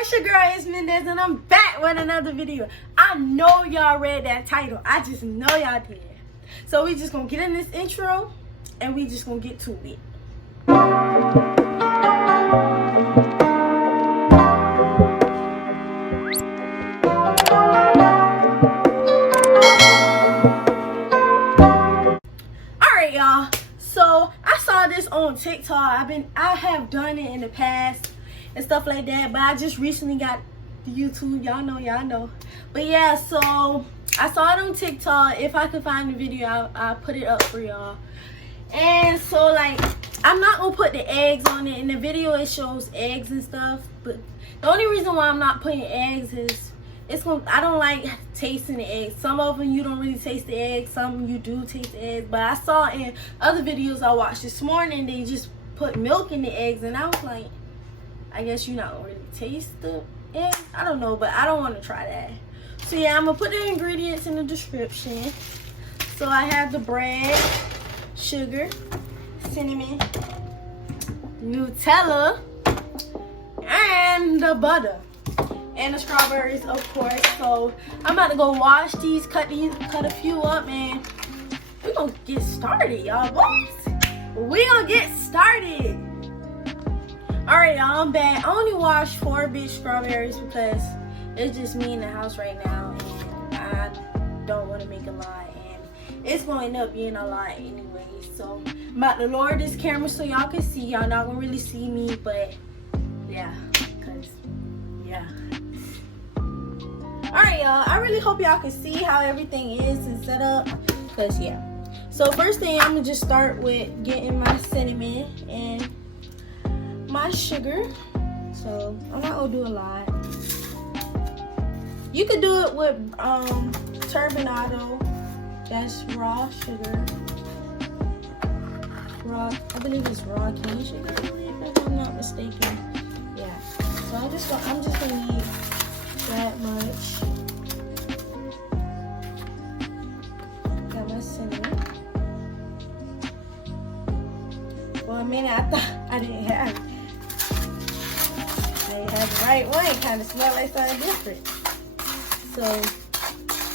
it's your girl Ace Mendez, and I'm back with another video. I know y'all read that title. I just know y'all did. So we just gonna get in this intro, and we just gonna get to it. Alright, y'all. So I saw this on TikTok. I have done it in the past and stuff like that, but I just recently got the YouTube. Y'all know. But yeah, so I saw it on TikTok. If I could find the video, I'll put it up for y'all. And so, like, I'm not gonna put the eggs on it. In the video it shows eggs and stuff, but the only reason why I'm not putting eggs is I don't like tasting the eggs. Some of them you don't really taste the eggs, some you do taste the eggs. But I saw in other videos I watched this morning, they just put milk in the eggs, and I was like, I guess you're not gonna really taste the eggs. I don't know, but I don't want to try that. So yeah, I'm gonna put the ingredients in the description. So I have the bread, sugar, cinnamon, Nutella, and the butter, and the strawberries, of course. So I'm about to go wash these, cut a few up, and we're gonna get started, y'all boys. We gonna get started. Alright, y'all, I'm back. I only washed 4 big strawberries because it's just me in the house right now, and I don't want to make a lot, and it's going to end up being a lot anyway. So I'm about to lower this camera so y'all can see. Y'all not gonna really see me, but yeah, cause yeah. Alright, y'all, I really hope y'all can see how everything is and set up, cause yeah. So first thing, I'm gonna just start with getting my cinnamon and my sugar. So I'm not gonna do a lot. You could do it with turbinado. That's raw sugar. Raw, I believe it's raw cane sugar, if I'm not mistaken. Yeah. So I'm just gonna need that much. Got my cinnamon. For a minute I thought I didn't have it. I didn't have the right one. It kind of smelled like something different. So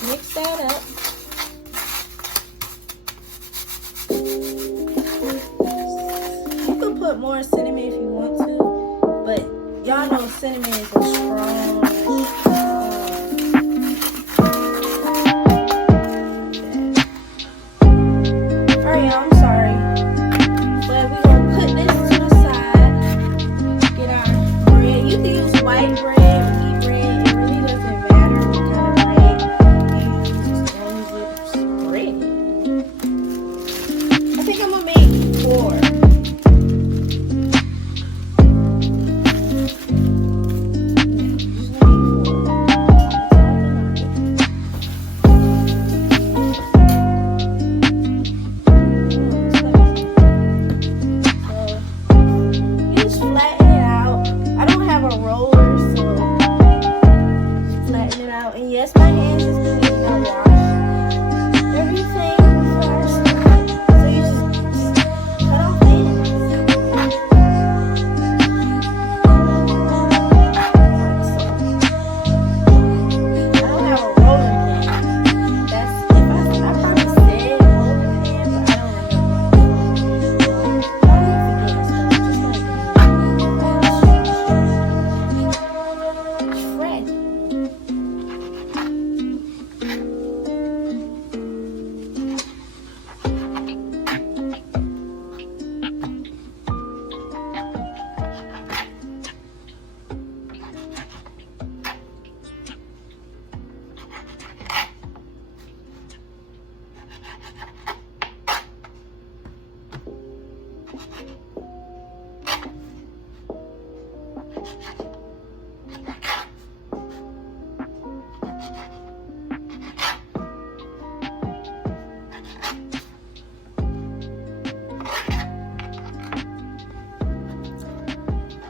mix that up. You can put more cinnamon if you want to, but y'all know cinnamon is a strong. Alright, y'all, I'm sorry. But we're gonna put this to the side. Get our bread. You can use white bread.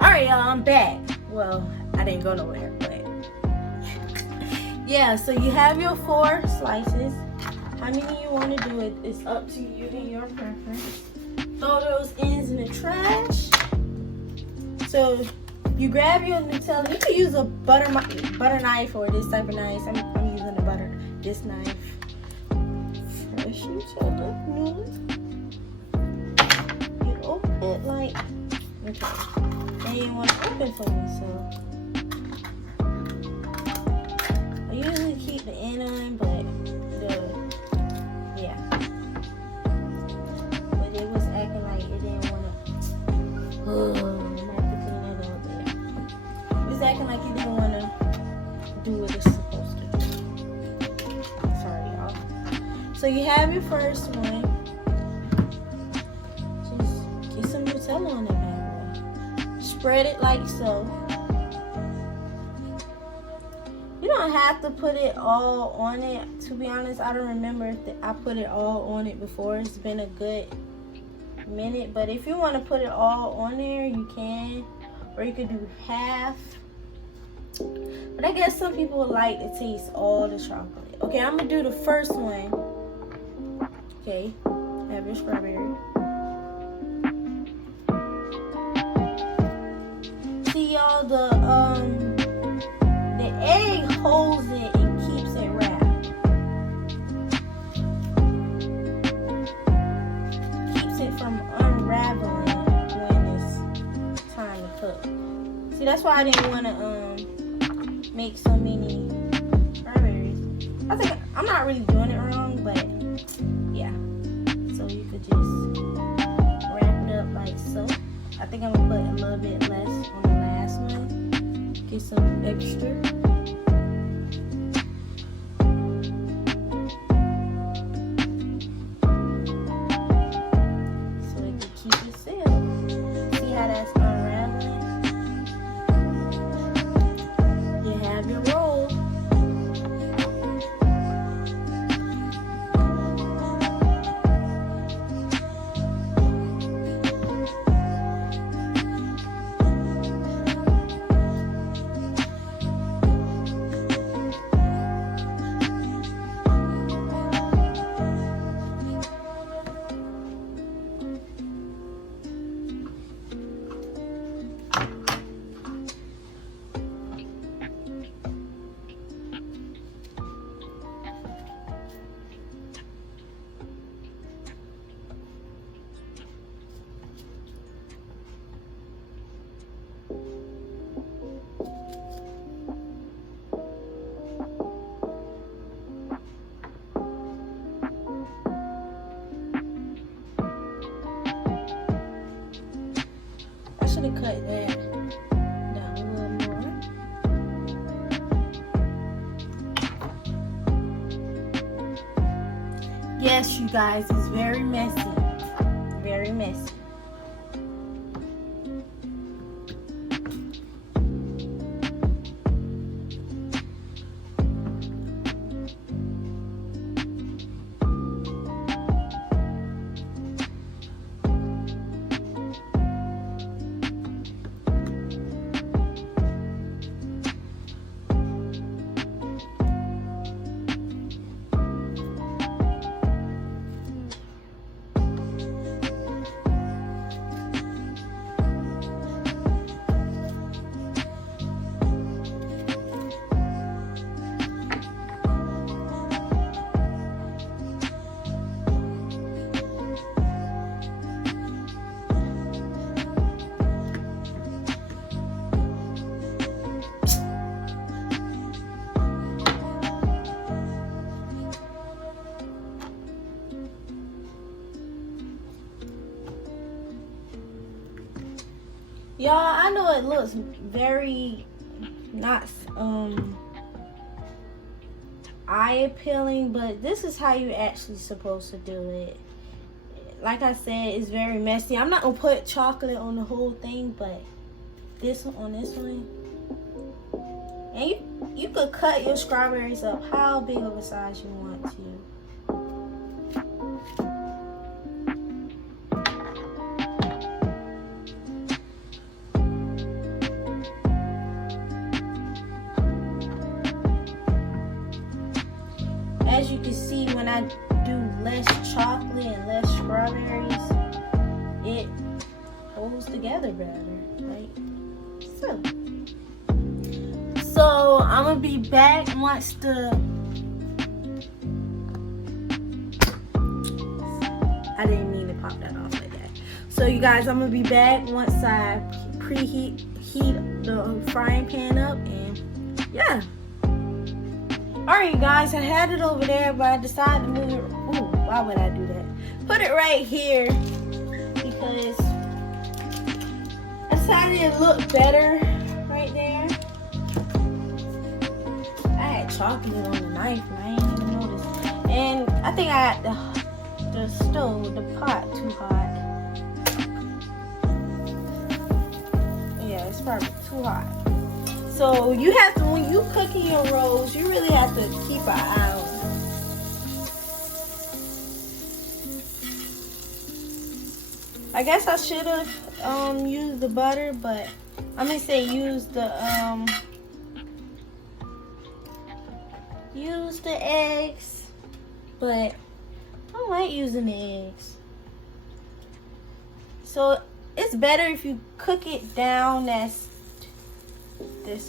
Alright, y'all, I'm back. Well, I didn't go nowhere, but yeah, so you have your 4 slices. How many you want to do it is up to you and your preference. Throw those ends in the trash. So You grab your Nutella. You can use a butter knife or this type of knife. I'm using this knife. Fresh Nutella. You open it like, okay. They didn't want to open for me, so I usually keep the end on, but but it was acting like it didn't want to. It was acting like it didn't want to do what it's supposed to do. Sorry, y'all. So you have your first one. Just get some Nutella on it, man. Spread it like so. You don't have to put it all on it. To be honest, I don't remember if I put it all on it before. It's been a good minute. But if you want to put it all on there, you can. Or you could do half. But I guess some people like to taste all the chocolate. Okay, I'm going to do the first one. Okay, have your strawberry. See, y'all, the egg holds it and keeps it wrapped. Keeps it from unraveling when it's time to cook. See, that's why I didn't want to make so many strawberries. I think I'm not really doing it wrong, but yeah. So you could just wrap it up like so. I think I'm gonna put a little bit less on the last one. Get some extra. So it can keep it sealed. See how that's unraveling? You have your roll. I should have cut that down a little more. Yes, you guys, it's very messy. Very messy. Y'all, I know it looks very not eye appealing, but this is how you actually supposed to do it. Like I said, it's very messy. I'm not gonna put chocolate on the whole thing, but this on this one. And you could cut your strawberries up how big of a size you want to. As you can see, when I do less chocolate and less strawberries, it holds together better, right? too. So I'm gonna be back once I didn't mean to pop that off like that. So you guys, I'm gonna be back once I heat the frying pan up, and yeah. Alright guys, I had it over there, but I decided to move it. Ooh, why would I do that? Put it right here because I decided it looked better right there. I had chocolate on the knife and I didn't even notice. And I think I got the stove, the pot too hot. Yeah, it's probably too hot. So you have to, when you cooking your rolls, you really have to keep an eye on them. I guess I should have used the butter, but I'm gonna say use the eggs, but I don't like using the eggs. So it's better if you cook it down this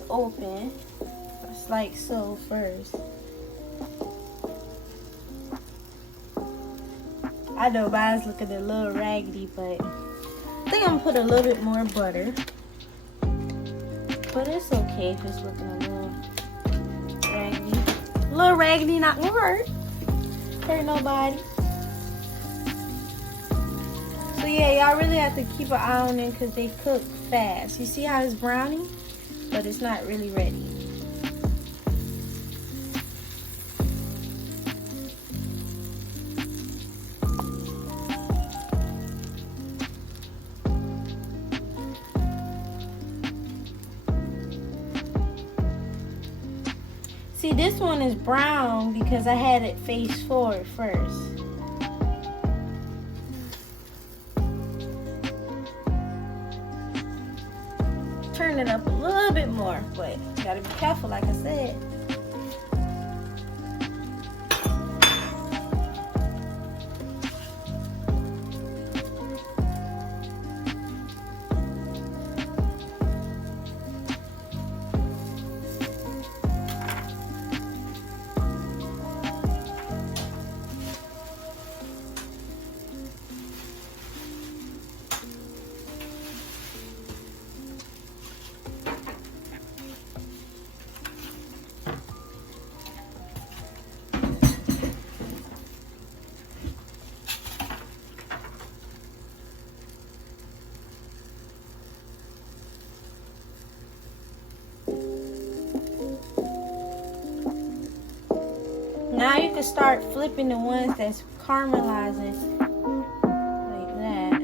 open. It's like so first. I know mine's looking a little raggedy, but I think I'm gonna put a little bit more butter. But it's okay if it's looking a little raggedy. A little raggedy, not gonna hurt nobody. So yeah, y'all really have to keep an eye on them because they cook fast. You see how it's browning? But it's not really ready. See, this one is brown because I had it face forward first. Turn it up a little bit more, but you gotta be careful, like I said. Now you can start flipping the ones that's caramelizing like that.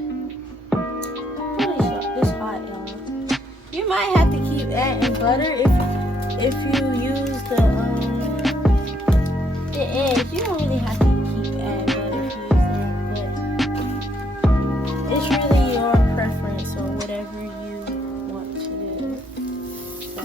It's hot, y'all. You might have to keep adding butter if you use the eggs. You don't really have to keep adding butter if you use them, but it's really your preference or whatever you want to do. So.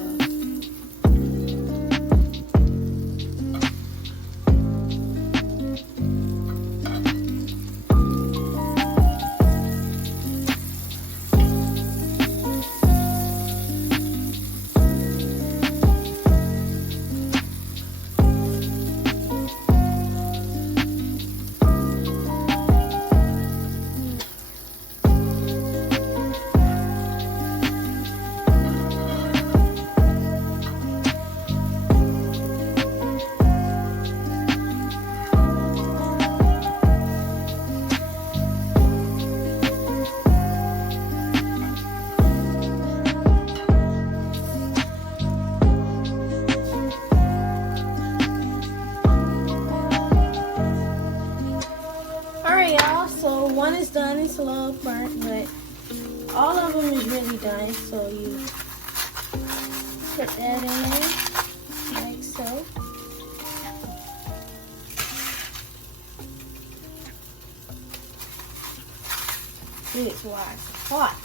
So one is done, it's a little burnt, but all of them is really done. So you put that in there, like so. It's why it's hot.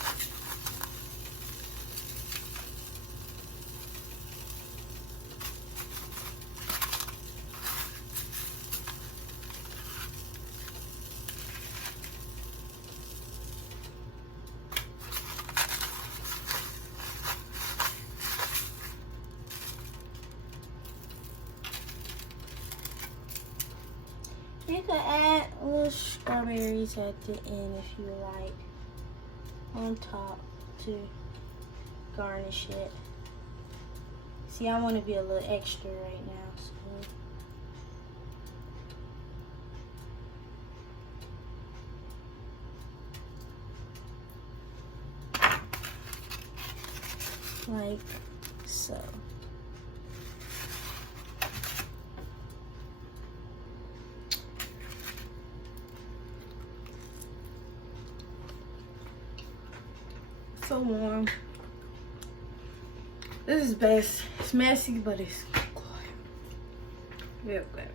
You can add little strawberries at the end if you like, on top to garnish it. See, I want to be a little extra right now, so like so. So warm. This is best. It's messy, but it's good. Real good.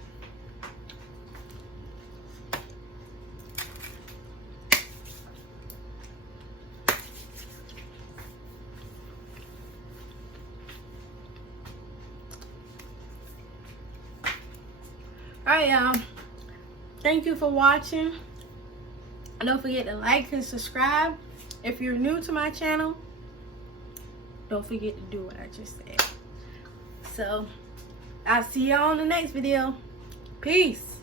Alright, y'all. Thank you for watching. Don't forget to like and subscribe. If you're new to my channel, don't forget to do what I just said. So, I'll see y'all on the next video. Peace.